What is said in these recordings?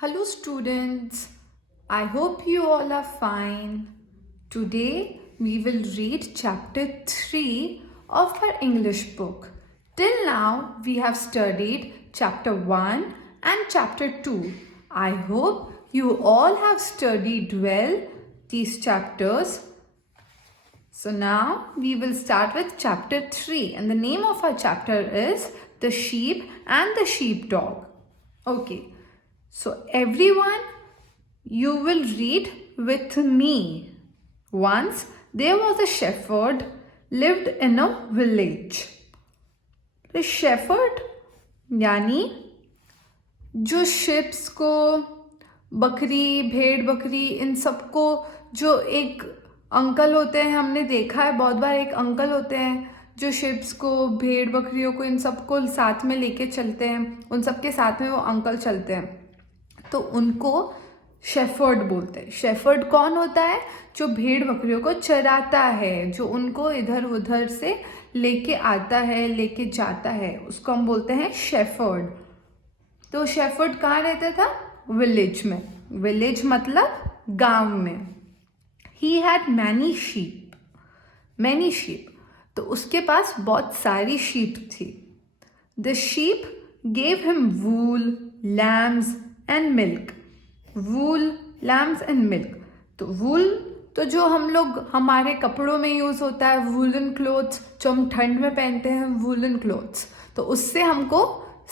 Hello students, I hope you all are fine. Today we will read chapter 3 of our English book. Till now we have studied chapter 1 and chapter 2. I hope you all have studied well these chapters. So now we will start with chapter 3 and the name of our chapter is The Sheep and the Sheepdog. Okay. So everyone, you will read with me. Once there was a shepherd lived in a village. The shepherd यानी जो ships को, बकरी, भेड़ बकरी, इन सबको जो एक uncle होते हैं, हमने देखा है बहुत बार एक अंकल होते हैं जो शिप्स को, भेड़ बकरियों को, इन सबको साथ में लेके चलते हैं, उन सबके साथ में वो अंकल चलते हैं, तो उनको शेफर्ड बोलते हैं. शेफर्ड कौन होता है? जो भेड़ बकरियों को चराता है, जो उनको इधर उधर से लेके आता है, लेके जाता है, उसको हम बोलते हैं शेफर्ड. तो शेफर्ड कहाँ रहता था? विलेज में. विलेज मतलब गांव में. He had many sheep. Many sheep. तो उसके पास बहुत सारी शीप थी. The sheep gave him wool, lambs and milk. Wool, lambs and milk. तो वूल तो जो हम लोग हमारे कपड़ों में यूज होता है, वूलन क्लोथ्स, जो हम ठंड में पहनते हैं, वूलन क्लोथ्स, तो उससे हमको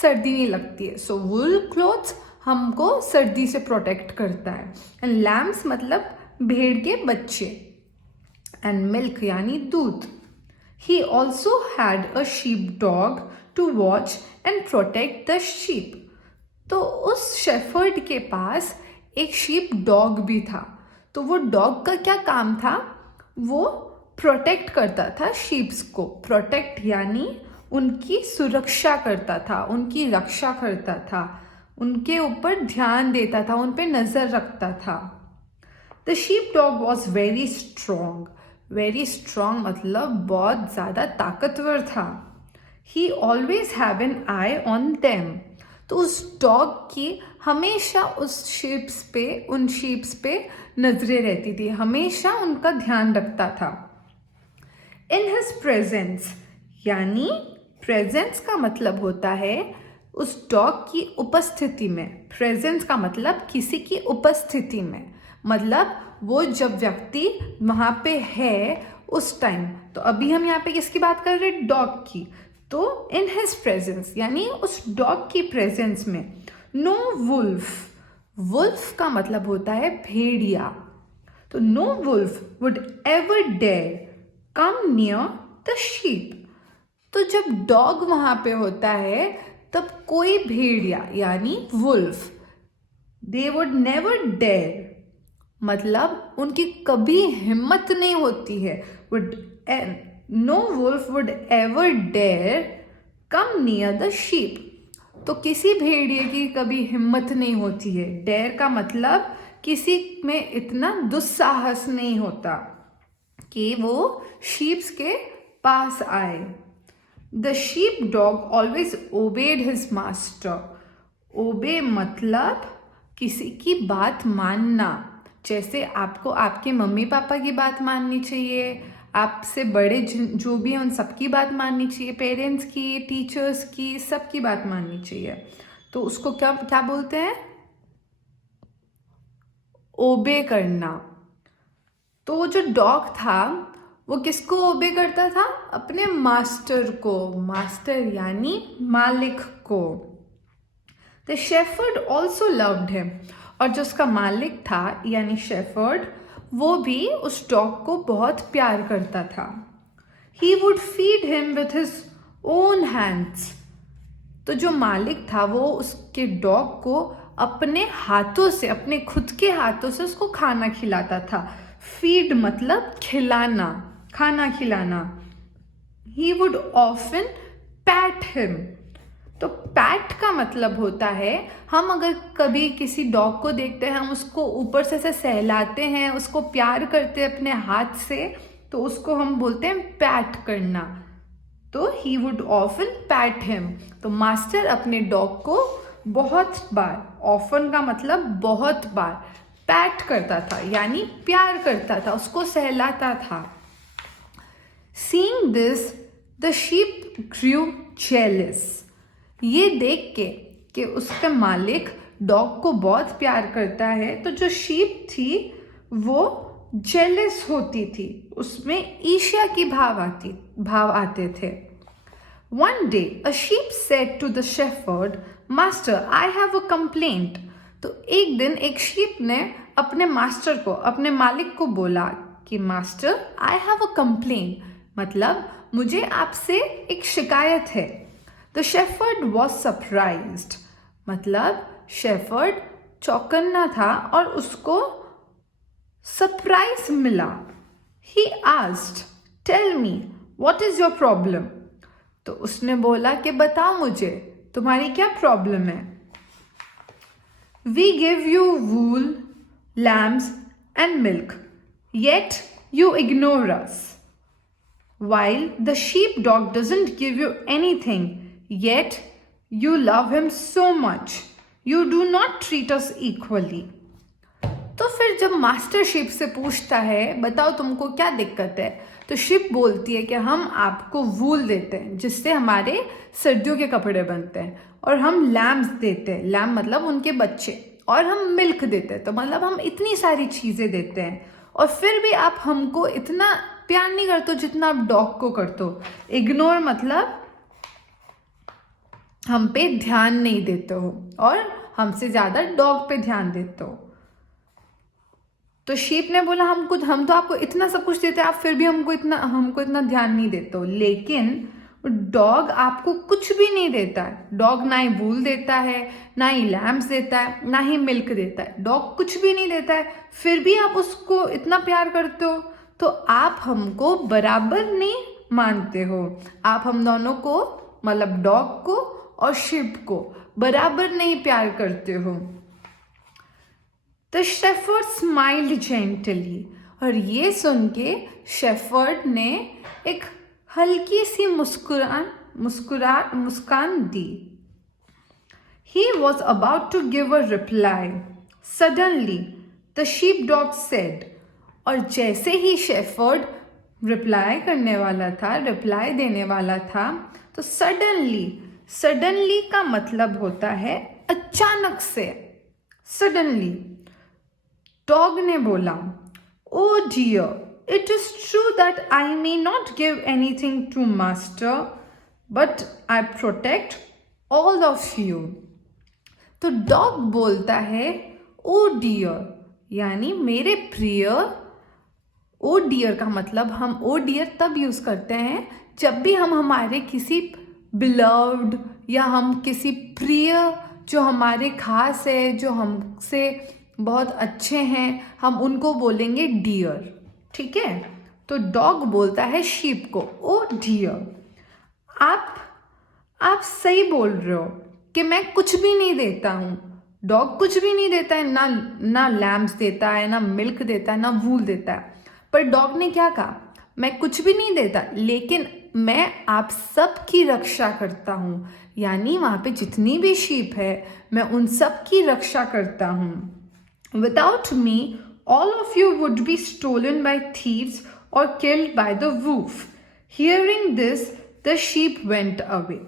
सर्दी नहीं लगती है. सो वूल क्लोथ्स हमको सर्दी से प्रोटेक्ट करता है. एंड लैम्स मतलब भेड़ के बच्चे. एंड मिल्क यानी दूध. He also had a sheep dog to watch and protect the sheep. तो उस शेफर्ड के पास एक शीप डॉग भी था. तो वो डॉग का क्या काम था? वो प्रोटेक्ट करता था शीप्स को. प्रोटेक्ट यानी उनकी सुरक्षा करता था, उनकी रक्षा करता था, उनके ऊपर ध्यान देता था, उन पे नज़र रखता था. The sheep dog was very strong. Very strong मतलब बहुत ज़्यादा ताकतवर था. ही always have an I on them. तो उस डॉग की हमेशा उस शीप्स पे, उन शीप्स पे नजरें रहती थी, हमेशा उनका ध्यान रखता था. इन हिज प्रेजेंस यानी प्रेजेंस का मतलब होता है उस डॉग की उपस्थिति में. प्रेजेंस का मतलब किसी की उपस्थिति में, मतलब वो जब व्यक्ति वहाँ पे है उस टाइम. तो अभी हम यहाँ पे किसकी बात कर रहे हैं? डॉग की. तो इन हिज प्रेजेंस यानी उस डॉग की प्रेजेंस में. No wolf. वुल्फ का मतलब होता है भेड़िया. तो no wolf would ever dare come near the sheep. तो जब डॉग वहां पे होता है तब कोई भेड़िया यानी wolf, they would never dare मतलब उनकी कभी हिम्मत नहीं होती है. Would No wolf would ever dare come near the sheep. तो किसी भेड़िए की कभी हिम्मत नहीं होती है. डेयर का मतलब किसी में इतना दुस्साहस नहीं होता कि वो शीप्स के पास आए. The sheep dog always obeyed his master. Obey मतलब किसी की बात मानना. जैसे आपको आपके मम्मी पापा की बात माननी चाहिए, आपसे बड़े जो भी हैं उन सबकी बात माननी चाहिए, पेरेंट्स की, टीचर्स की, सबकी बात माननी चाहिए. तो उसको क्या क्या बोलते हैं? ओबे करना. तो वो जो डॉग था वो किसको ओबे करता था? अपने मास्टर को. मास्टर यानी मालिक को. The shepherd also loved him. और जो उसका मालिक था यानी शेफर्ड, वो भी उस डॉग को बहुत प्यार करता था. He would feed him with his own hands. तो जो मालिक था वो उसके डॉग को अपने हाथों से, अपने खुद के हाथों से उसको खाना खिलाता था. फीड मतलब खिलाना, खाना खिलाना. He would often PAT him. तो पैट का मतलब होता है, हम अगर कभी किसी डॉग को देखते हैं, हम उसको ऊपर से ऐसे सहलाते हैं, उसको प्यार करते हैं अपने हाथ से, तो उसको हम बोलते हैं पैट करना. तो he would often PAT him. तो मास्टर अपने डॉग को बहुत बार ऑफन का मतलब बहुत बार, पैट करता था यानी प्यार करता था, उसको सहलाता था। Seeing this, the sheep grew jealous. ये देख के कि उसका मालिक डॉग को बहुत प्यार करता है, तो जो शीप थी वो जेलस होती थी, उसमें ईर्ष्या की भाव आते थे। One day a sheep said to the shepherd, Master, I have a complaint. तो एक दिन एक शीप ने अपने मास्टर को, अपने मालिक को बोला कि master, I have a complaint, मतलब मुझे आपसे एक शिकायत है। The shepherd was surprised, मतलब शेफर्ड चौकन्ना था और उसको सरप्राइज मिला। He asked, Tell me, what is your problem? तो उसने बोला कि बताओ मुझे तुम्हारी क्या प्रॉब्लम है। We give you wool, lambs and milk, yet you ignore us. While the sheepdog doesn't give you anything, yet you love him so much. You do not treat us equally. तो फिर जब master ship से पूछता है बताओ तुमको क्या दिक्कत है, तो शिप बोलती है कि हम आपको वूल देते हैं जिससे हमारे सर्दियों के कपड़े बनते हैं, और हम लैम्स देते हैं, लैम मतलब उनके बच्चे, और हम मिल्क देते हैं, तो मतलब हम इतनी सारी चीज़ें देते हैं, और फिर भी आप हमको इतना प्यार नहीं करते जितना आप डॉग को करते हो। इग्नोर मतलब हम पे ध्यान नहीं देते हो और हमसे ज़्यादा डॉग पे ध्यान देते हो। तो शीप ने बोला हम तो आपको इतना सब कुछ देते हैं, आप फिर भी हमको इतना ध्यान नहीं देते हो। लेकिन डॉग आपको कुछ भी नहीं देता है। डॉग ना ही वूल देता है, ना ही लैम्स देता है, ना ही मिल्क देता है। डॉग कुछ भी नहीं देता है, फिर भी आप उसको इतना प्यार करते हो, तो आप हमको बराबर नहीं मानते हो। आप हम दोनों को, मतलब डॉग को और शिप को बराबर नहीं प्यार करते हो। The shepherd smiled gently, और ये सुन के शेफर्ड ने एक हल्की सी मुस्कान दी। He was about to give a reply. Suddenly, the sheepdog said, और जैसे ही शेफर्ड रिप्लाई देने वाला था, तो सडनली का मतलब होता है अचानक से। सडनली डॉग ने बोला, Oh dear, it is true that I may not give anything to master, but I protect all of you. तो डॉग बोलता है ओ डियर यानी मेरे प्रिय। ओ डियर का मतलब हम ओ डियर तब यूज़ करते हैं जब भी हम हमारे किसी बिलव्ड या हम किसी प्रिय जो हमारे खास है, जो हमसे बहुत अच्छे हैं, हम उनको बोलेंगे डियर। ठीक है, तो डॉग बोलता है शीप को ओ डियर, आप सही बोल रहे हो कि मैं कुछ भी नहीं देता हूँ। डॉग कुछ भी नहीं देता है, ना लैम्स देता है, ना मिल्क देता है, ना वूल देता है। पर डॉग ने क्या कहा, मैं कुछ भी नहीं देता, लेकिन मैं आप सब की रक्षा करता हूँ। यानी वहाँ पे जितनी भी शीप है, मैं उन सब की रक्षा करता हूँ। Without me, all of you would be stolen by thieves or killed by the wolf. Hearing this, the sheep went away.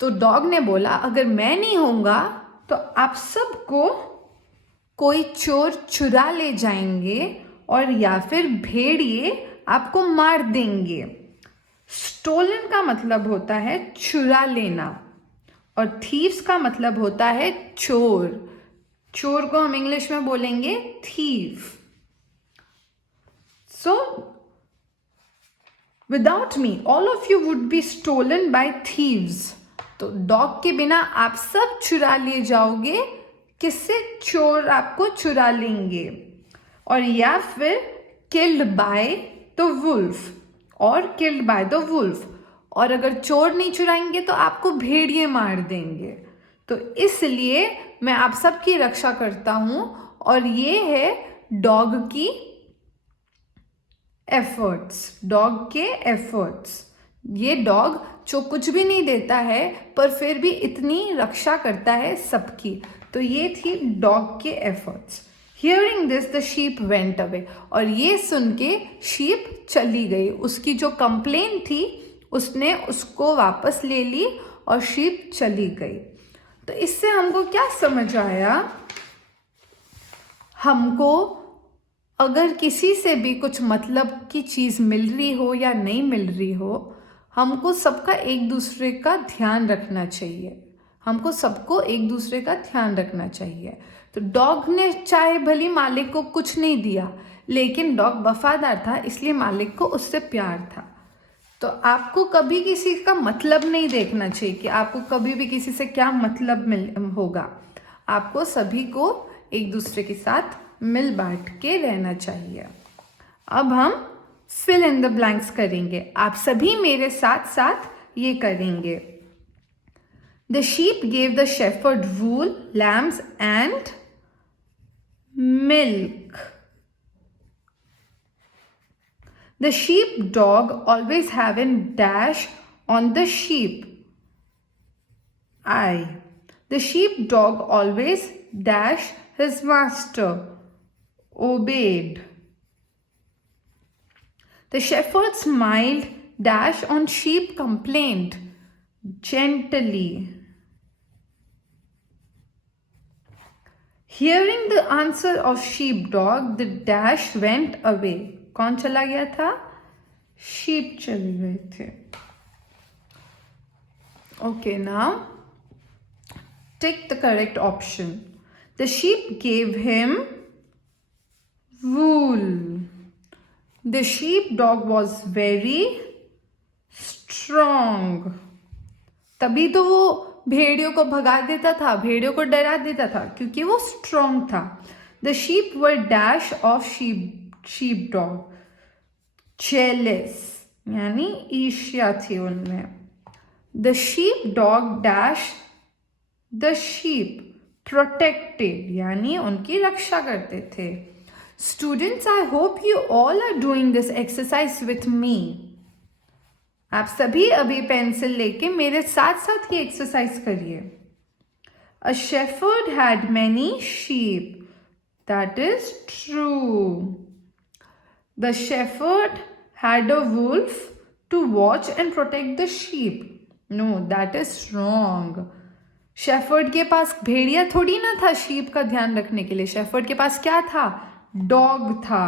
तो डॉग ने बोला अगर मैं नहीं होऊंगा तो आप सबको कोई चोर चुरा ले जाएंगे और या फिर भेड़िए आपको मार देंगे। स्टोलन का मतलब होता है चुरा लेना, और थीव्स का मतलब होता है चोर। चोर को हम इंग्लिश में बोलेंगे thief. So without me all of you would be stolen by thieves. तो डॉग के बिना आप सब चुरा लिए जाओगे। किससे? चोर आपको चुरा लेंगे। और या फिर किल्ड बाय द वुल्फ, और किल्ड बाय द वुल्फ। और अगर चोर नहीं चुराएंगे तो आपको भेड़िए मार देंगे। तो इसलिए मैं आप सबकी रक्षा करता हूं, और ये है डॉग की एफर्ट्स, डॉग के एफर्ट्स। ये डॉग जो कुछ भी नहीं देता है पर फिर भी इतनी रक्षा करता है सबकी। तो ये थी डॉग के efforts. Hearing this the sheep went away, और ये सुन के शीप चली गई। उसकी जो कंप्लेन थी उसने उसको वापस ले ली और शीप चली गई। तो इससे हमको क्या समझ आया, हमको अगर किसी से भी कुछ मतलब की चीज़ मिल रही हो या नहीं मिल रही हो, हमको सबका एक दूसरे का ध्यान रखना चाहिए। हमको सबको एक दूसरे का ध्यान रखना चाहिए। तो डॉग ने चाहे भली मालिक को कुछ नहीं दिया, लेकिन डॉग वफादार था, इसलिए मालिक को उससे प्यार था। तो आपको कभी किसी का मतलब नहीं देखना चाहिए कि आपको कभी भी किसी से क्या मतलब होगा। आपको सभी को एक दूसरे के साथ मिल बांट के रहना चाहिए। अब हम फिल इन द ब्लैंक्स करेंगे। आप सभी मेरे साथ साथ ये करेंगे। The sheep gave the shepherd wool, lambs and milk. The sheepdog always have a dash on the sheep. The sheepdog always dash his master. Obeyed. The shepherd smiled, dash on sheep complained. Gently. Hearing the answer of sheepdog, the dash went away. कौन चला गया था? Sheep चले गए थे। Okay, now take the correct option. The sheep gave him wool. The sheepdog was very strong. तभी तो वो भेड़ियों को भगा देता था, भेड़ियों को डरा देता था, क्योंकि वो स्ट्रॉन्ग था। The sheep were dash of sheepdog. Jealous यानी ईर्ष्या थी उनमें। The sheepdog dash the sheep. Protected यानी उनकी रक्षा करते थे। Students, I hope you all are doing this exercise with me. आप सभी अभी पेंसिल लेके मेरे साथ साथ ये एक्सरसाइज करिए। A shepherd had many sheep. That is true. The shepherd had a wolf to watch and protect the sheep. No, that is wrong. Shepherd के पास भेड़िया थोड़ी ना था शीप का ध्यान रखने के लिए। शेफर्ड के पास क्या था? डॉग था।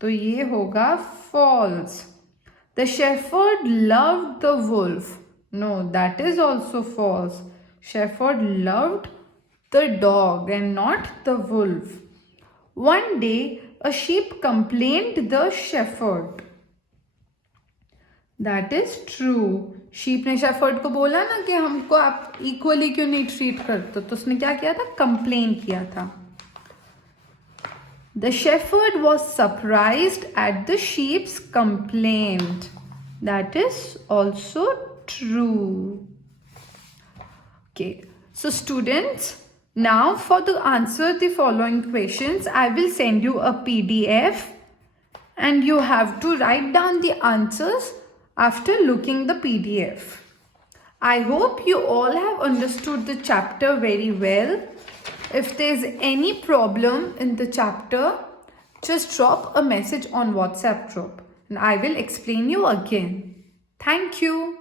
तो ये होगा false. The shepherd loved the wolf. No, that is also false. Shepherd loved the dog and not the wolf. One day, a sheep complained the shepherd. That is true. Sheep ने shepherd को बोला ना कि हमको आप equally क्यों नहीं treat करते, तो उसने क्या किया था? कंप्लेन किया था। The shepherd was surprised at the sheep's complaint. That is also true. Okay, so students, now for the answer the following questions, I will send you a PDF and you have to write down the answers after looking the PDF. I hope you all have understood the chapter very well. If there's any problem in the chapter, just drop a message on WhatsApp group and I will explain you again. Thank you.